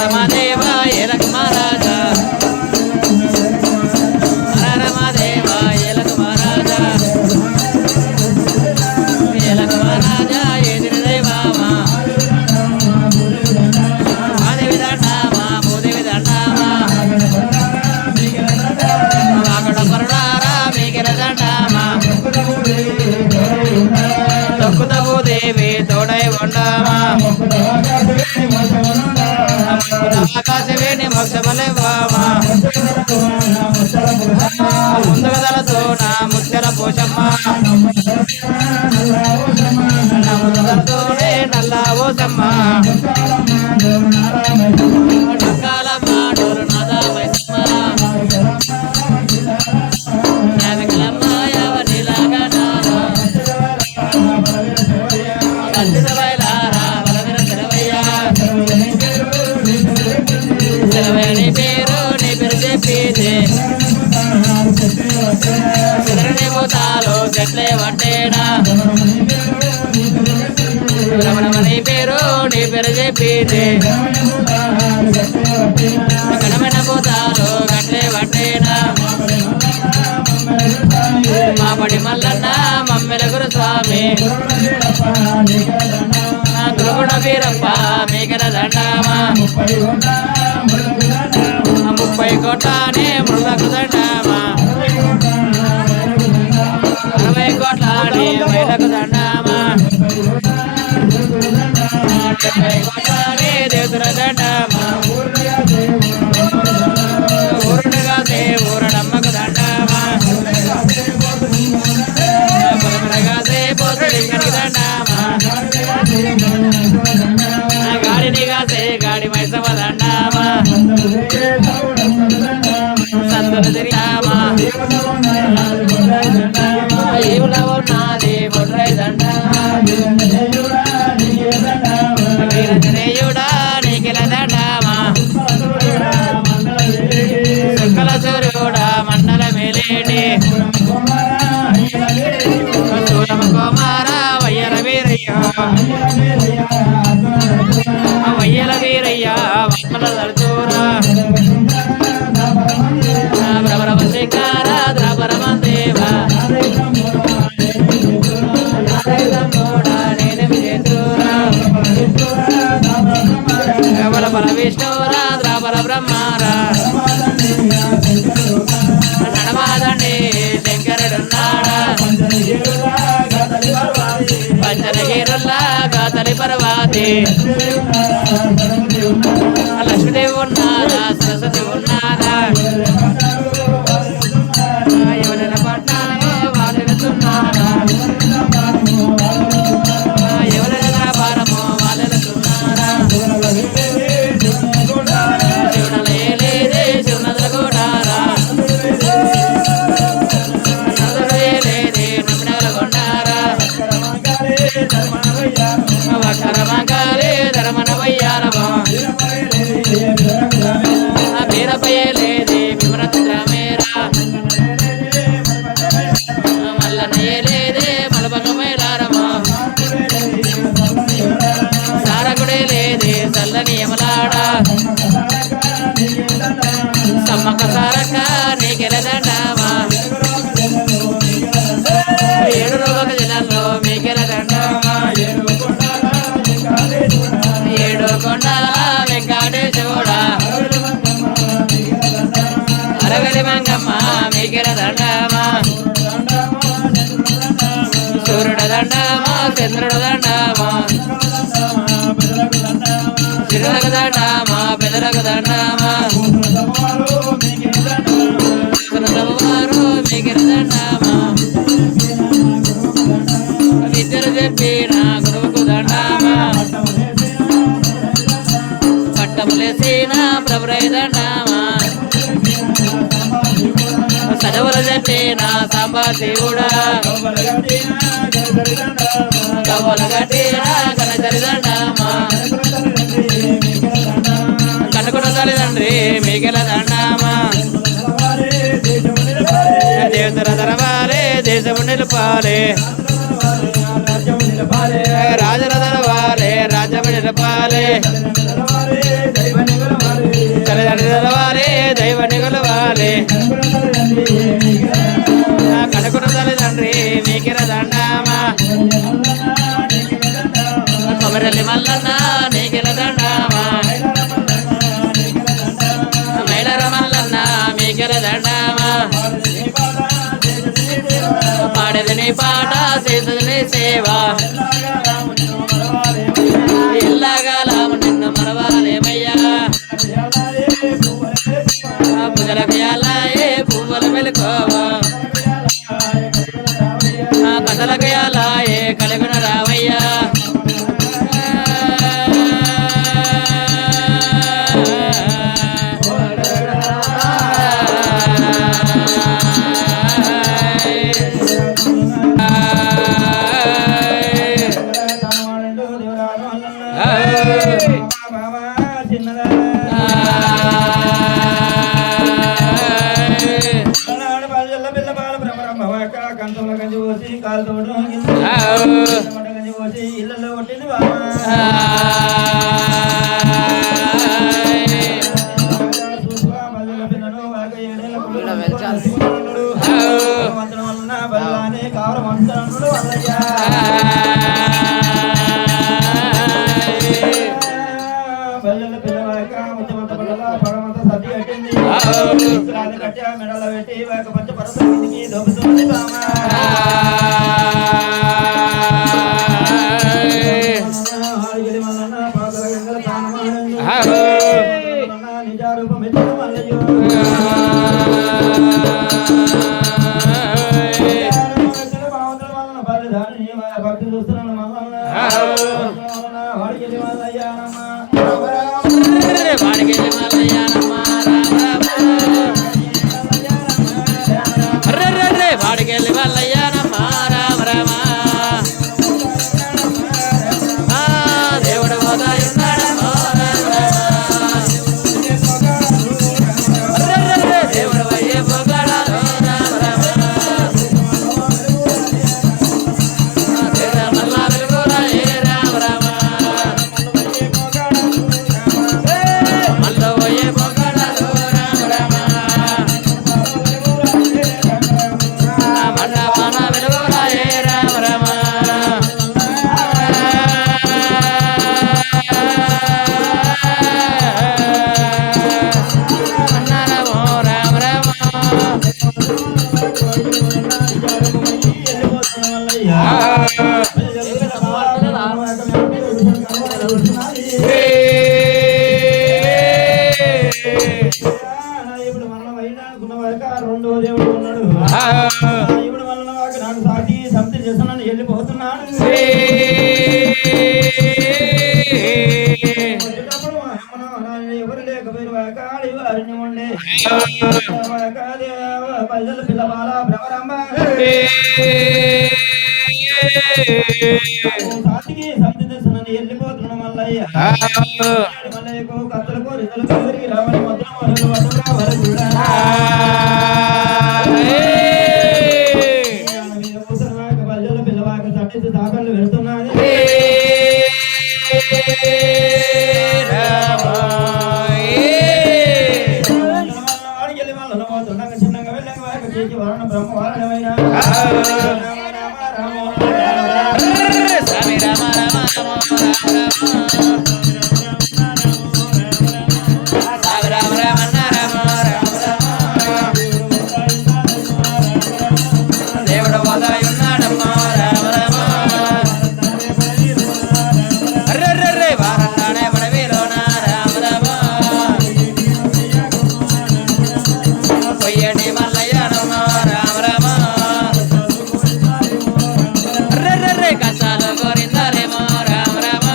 రమాదేవ ఏలక మహారాజా రమాదేవ ఏలక మహారాజా ఏలక మహారాజా ఎదిరి దైవమా మాదేవి దండమా భూదేవి దండమా వాకడ పరుడారా మీకెల దండమా తొక్కుత భూదేవి తోడై ఉండమా ఆకాశవేణి మోక్షమలేవామా ముందుగదలతో నా ముత్యల పోషమ్మ నా ముందుగలతోనే నల్ల ఓసమ్మ డొక్కాలమ్మ డోలు నాద మైసమ్మ నావికలమ్మ ఎవరిలాగా నారా కందిన బయలారా బలవిన సెలవయ్యా నీ పేరు చెప్పేది చెదరని పోతాలో చెట్లే వట్టేనా నీ పేరు చెప్పేది గణమైన పోతాలో గట్లే వట్టేనా మా పడి మల్లన్న మమ్మెల గురు స్వామి గురుగుణ వీరప్ప మీకన దండమా 30 కోట్లానే మృలకు దండమా 60 కోట్లానే మైలకు దండమా 70 కోట్లానే దేవతల దండమా ఊరుడుగా ఊరడమ్మకు దండమా పొలమరగా పోతులింగనికి దండమా గాడిని కాసే గాడి మైసవ దండమా సంతులు తిరిగామా ఏవుల ఉన్నది బొడ్రై దండమా వీరజనేయుడా నీకెల దండమా సుక్కల సూర్యుడా మండల మేలేటి సూరమ కుమార వయ్యల వీరయ్య వయ్యల వీరయ్య వమ్మల దళతూరా శంకర ద్రవరమందేవ బల విష్ణురా ద్రావర బ్రహ్మారా నడమాదండి శంకరుడున్నాడా పంచనగిరుల్లా గాతలి పర్వాతి లక్ష్మీదేవి ఉన్నారా సరస్వతి ఉన్నారా ఎవరైనా పట్టాలో వాళ్ళు వెళ్తున్నారా ఎవరైనా భారమో వాళ్ళు వెళ్తున్నారా శివునలే లేదే శివునదుల కూడారా నదులే లేదే నమ్మినగల కొండారా వక్కరమంగాలే ధర్మన వయ్యారమా బీరపయ లేదే విమరత్రమేరా మల్లనయ్య లేదే మలబంగమైలారమా సారకుడే లేదే చల్లని యమలాడా సమ్మక సారక్క నీకెల దండమా 7 రోజుల దినాల్లో మీకెల దండమా 7 కొండల వెంకటేశుడా అరవెలి మంగమ్మ మీకెల దండమా సూర్యుడు దండమా చంద్రుడు దండమా చిరులకు దండమా పెదలకు దండమా వారు మీకెల దండమా విద్యలు చెప్పిన గురువుకు దండమా పట్టములేసిన ప్రభురై దండమా చదవల చెప్పిన సాంబా శివుడా కవల గట్టిన కనచరి దండమా కనుకున్న తల్లిదండ్రి మీకెల దండమా దేవతల తరవాలే దేశము నిలపాలే రాజుల తరవాలే రాజ్యము నిలపాలి తల్లిదండ్రి తెలవాలి దైవ నిగలవాలి కనుకున్న తల్లిదండ్రి మీకిర దండామా కొమరల్లి మల్లన్న నీకిర దండామా మైలర మల్లన్న మీకిర దండామా పాడేది నీ పాట చేసేది నీ సేవ ఇల్లాగా లాము నిన్ను మరవాలేమయ్యా పూజలకు యాలాయే పువ్వుల మెలుకోవా కథలకు యాలాయే కలుగున రావయ్యా ఇళ్ళలో కొట్టింది బల్లానే కావరం అంటున్నాడు అల్లయ్యా బల్లెల పిల్లవాక ముచ్చమంత పడల పడమంత సర్ది కట్టింది కట్టా మెడలో పెట్టి వాక పంచ పరసకి దొబ్బుతుంది బామా నిజారూపం ఎత్తు మల్లయ్యో భక్తి చూస్తున్నాను మల్లన్న వాడికి మల్లయ్యానమ్మా వాడికి మల్లయ్యానమ్మా వాడికి మల్లయ్యానమ్మా రామ రామ దేవుడు పోతాయున్నాడమ్మా దేవుడు అయ్యే పోగాడాలో రామ రామ మల్లా వెలుగురా ఏ రామ రామ మల్లో పోయే పోగాడాలో రామ రామ మన్న పాన వెలుగురా ఏ రామ రామ అన్నారమో రామ రామ ఇప్పుడు మళ్ళీ వైనాడుకున్న వాక రెండో దేవుడు ఉన్నాడు ఇప్పుడు మళ్ళీ నాకు సాటి సంతి చేస్తున్నాను వెళ్ళిపోతున్నాడు ఎవరు లేకపోయిన వాక వారిని ఉండే పల్లెలు పిల్లవాల భ్రమరంభ సాటికి సంతి చేస్తున్నాను వెళ్ళిపోతున్నాను మల్లయ్య మల్లయ్యకు కత్తలకు రిజలకు తిరిగి రావని మొత్తం పల్లెల పిల్లవాక సట్టించి దాఖలు వెళుతున్నాను వాడికి మళ్ళీ పోతుండగా చిన్నగా వెళ్ళంగా వాక చేసి వరణ బ్రహ్మ వారణమైన స్వామి రామ రామ రామ రామ రామ రామ రామ దేవుడు పోతాయున్నాడమ్మా రామ రామ అర్రెర్రెర్రె వారన్నాడే పడవిలోన రామ రామ పొయ్యటి మల్లయ్యనమ్మా రామ రామ అర్రెర్రెర్రె కష్టాలు కోరిందరేమో రామ రామ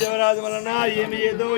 దేవరాజు వలన ఏమి ఏదో